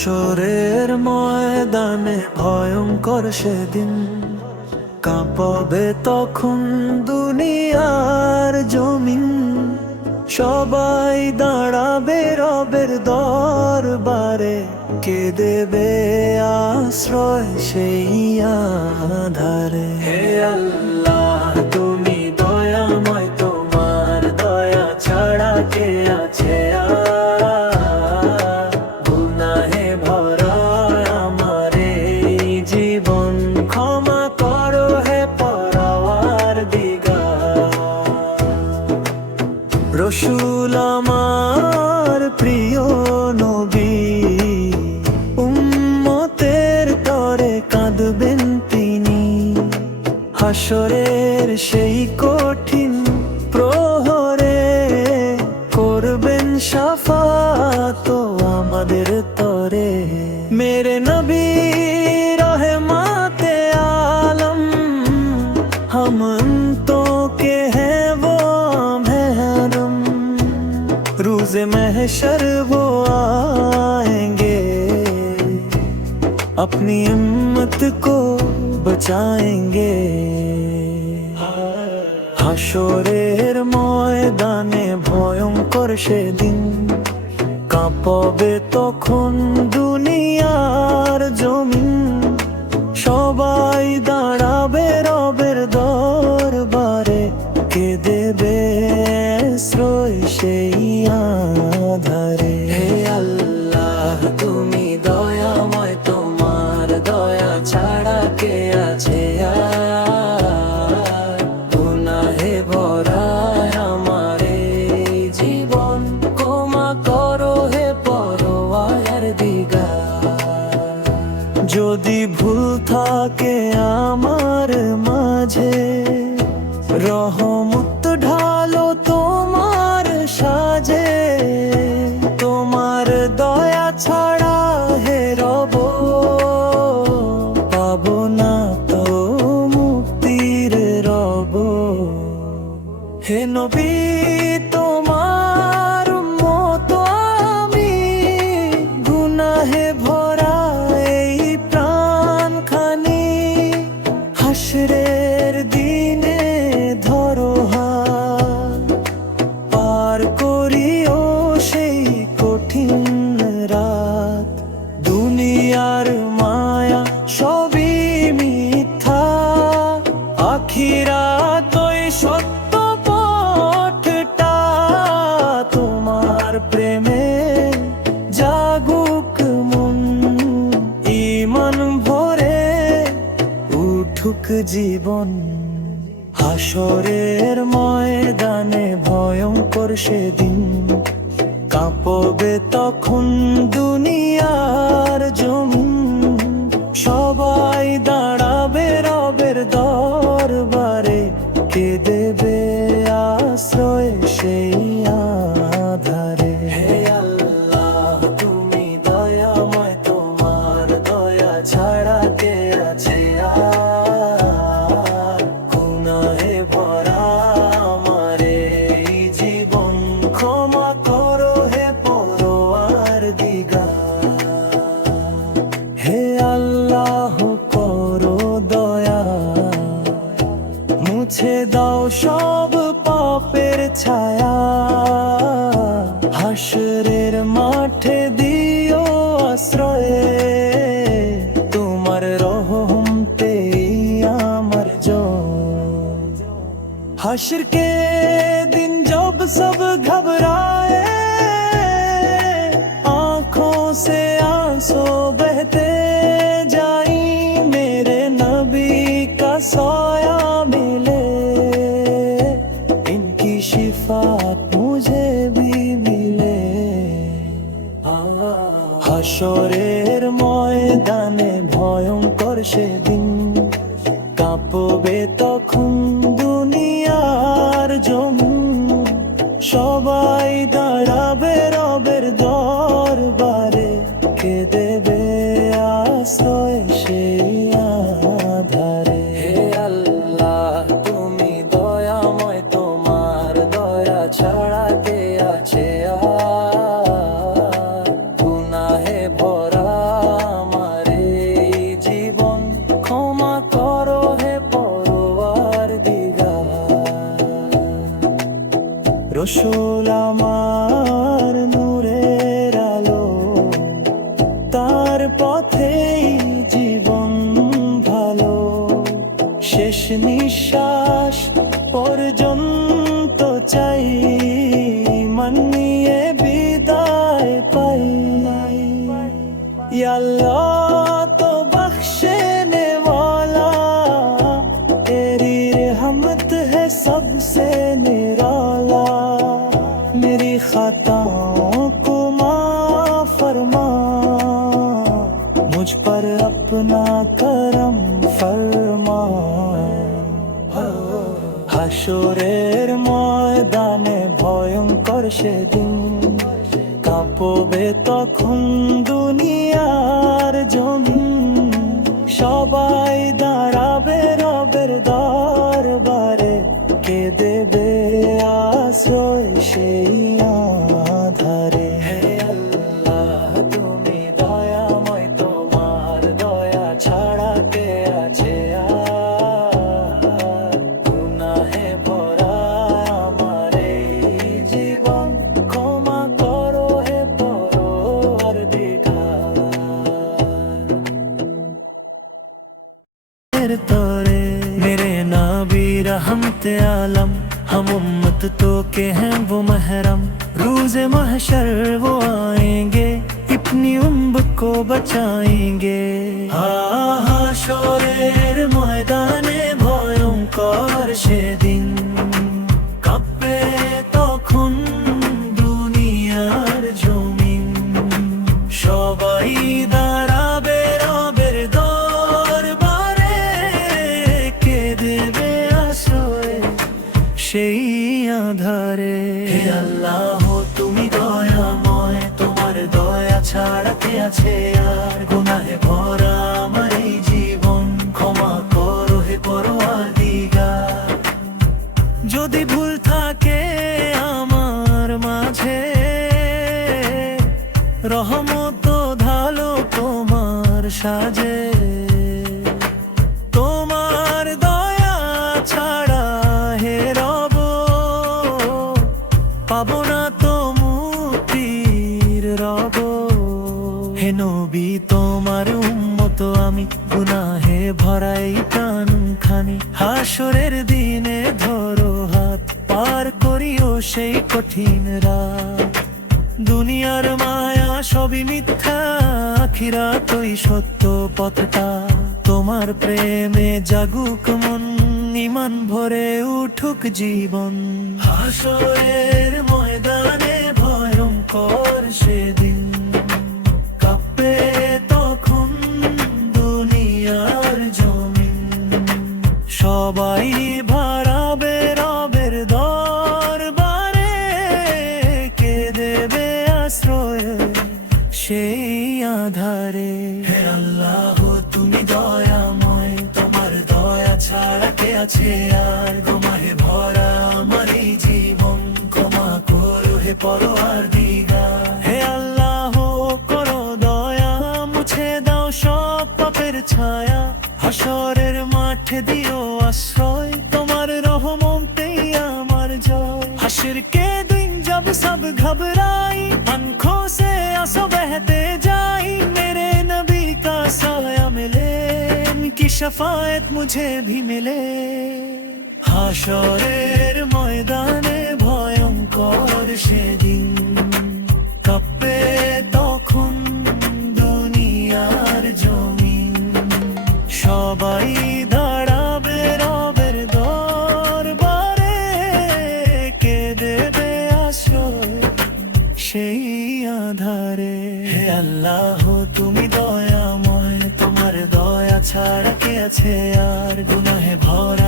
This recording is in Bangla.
হাসরের ময়দানে ভয়ঙ্কর সেদিন, কাঁপবে তখন দুনিয়ার জমিন। সবাই দাঁড়াবে রবের দরবারে, কে দেবে আশ্রয় সেই আধারে। হে আল্লাহ তুমি দয়াময়, তোমার দয়া ছাড়া কে আছে আর? গুনাহে ভরা আমার এই জীবন, ক্ষমা করো হে পরওয়ারদিগার। রসূল আমার প্রিয় নবী, উম্মতের তরে কাঁদবেন তিনি। হাসরের সেই কঠিন প্রহরে করবেন শাফাত আমাদের তরে। মেরে নবী रहमते आलम, हम तो के हैं वो महरम। रोज़े महशर वो आएंगे, अपनी उम्मत को बचाएंगे। হাসরের ময়দানে ভয়ঙ্কর সেদিন, কাঁপবে তখন দুনিয়ার জমিন। সবাই দাঁড়াবে রবের দরবারে, কে দেবে আশ্রয় সেই আধারে। হে আল্লাহ তুমি দয়াময়, তোমার দয়া ছাড়া কে আছে আর? গুনাহে ভরা আমার এই জীবন, ক্ষমা করো হে পরওয়ারদিগার। যদি ভুল থাকে আমার মাঝে, রহমত ঢালো তোমার সাজে। তোমার দয়া ছাড়া হে রব, পাবো না তো মুক্তির রব। হে নবী তোমার মতো আমি, গুনাহে ভরা এই প্রাণখানি। হাসরের দিনে ধরো হাত, পার করিও সেই কঠিন রাত। দুনিয়ার মায়া সবই মিথ্যা, আখিরাতই সত্য পথটা। তোমার প্রেমে জাগুক মন, ঈমান ভরে উঠুক জীবন। হাসরের ময়দানে ভয়ঙ্কর সেদিন, কাঁপবে তখন দুনিয়ার জমিন। সবাই দাঁড়াবে রবের দরবারে, কে দেবে আশ্রয় সেই আধারে। হে আল্লাহ তুমি দয়াময়, তোমার দয়া ছাড়া কে আছে আর? গুনাহে ভরা আমার এই জীবন, ক্ষমা করো হে পরওয়ারদিগার। হে আল্লাহ করো দয়া, মুছে দাও সব পাপের ছায়া। হাসরের মাঠে দিও আশ্রয়ে, তোমার রহমতে আমার জয়। হাসর के दिन जब सब घबराए, आंखों से आंसू बहते जाई। मेरे नबी का साया मिले, इनकी शिफात मुझे भी मिले। হাসরের ময়দানে ভয়ঙ্কর সেদিন, কাঁপবে তখন দুনিয়ার জমিন। সবাই দাঁড়াবে রবের দরবারে, কে দেবে আশ্রয় সেই আধারে। হে আল্লাহ তুমি দয়াময়, তোমার দয়া ছাড়া কে আছে আর? গুনাহে ভরা রসুল আমার নূরের আলো, তার পথেই জীবন ভালো। শেষ নিঃশ্বাস পর্যন্ত চাই মানিয়ে বিদায় পাই। या अल्लाह तो बख्शने वाला, तेरी रहमत है सबसे निराला। मेरी खताओं को माफ फरमा, मुझ पर अपना करम फरमा। হাসরের ময়দানে ভয়ঙ্কর সেদিন, কাঁপবে তখন দুনিয়ার জমিন। সবাই দাঁড়াবে রবের দরবারে, কে দেবে আশ্রয় সেই আধারে। হে আল্লাহ তুমি দয়াময়, তোমার দয়া ছাড়া কে আছে আর? গুনাহে ভরা আমার এই জীবন, ক্ষমা করো হে परोवरदिगार। तोरे मेरे नाबी रहमते आलम, हम उम्मत तो के हैं वो महरम। रोज़े महशर वो आएंगे, अपनी उम्मत को बचाएंगे। হাসরের ময়দানে ভয়ঙ্কর সেদিন, কাঁপবে তখন দুনিয়ার জমিন। সবাই দাঁড়াবে রবের দরবারে, কে দেবে আশ্রয় সেই আধারে। হে আল্লাহ তুমি দয়াময়, তোমার দয়া ছাড়া কে আছে আর? গুনাহে ভরা আমার এই জীবন, ক্ষমা করো হে পরওয়ারদিগার। যদি ভুল থাকে আমার মাঝে, রহমত ঢালো তোমার সাজে। তোমার দয়া ছাড়া হে রব, পাবো না তো মুক্তির রব। হে নবী তোমার উম্মত আমি, গুনাহে ভরাই প্রাণ খানি। হাসরের দিনে ধরো হাত, পার করিও সেই কঠিন রাত। দুনিয়ার মায়া সবই মিথ্যা, আখিরাতই সত্য পথটা। তোমার প্রেমে জাগুক মন, ঈমান ভরে উঠুক জীবন। হাসরের ময়দানে ভয়ঙ্কর সেদিন, কাঁপবে তখন দুনিয়ার জমিন। সবাই ভাড়াবে রবের দরবারে, কে দেবে আশ্রয় সেই আধারে। হে আল্লাহ তুমি দয়াময়, তোমার দয়া ছাড়া কে আছে আর? গুনাহে ভরা আমার এই জীবন, ক্ষমা করো হে পরওয়ারদিগার। হে আল্লাহ করো দয়া, মুছে দাও সব পাপের ছায়া। হাসরের মাঠে দিও আশ্রয়, তোমার রহমতেই আমার জয়। হাসর के दिन जब सब घबराई, आंखों से आंसू बहते जाई। मेरे नबी का साया मिले, उनकी शफाअत मुझे भी मिले। হাসরের ময়দানে ভয়ঙ্কর সেদিন, কাঁপবে তখন দুনিয়ার জমিন। সবাই দাঁড়াবে রবের দরবারে, কে দেবে আশ্রয় সেই আধারে। হে আল্লাহ তুমি দয়াময়, তোমার দয়া ছাড়া কে আছে আর? গুনাহে ভরা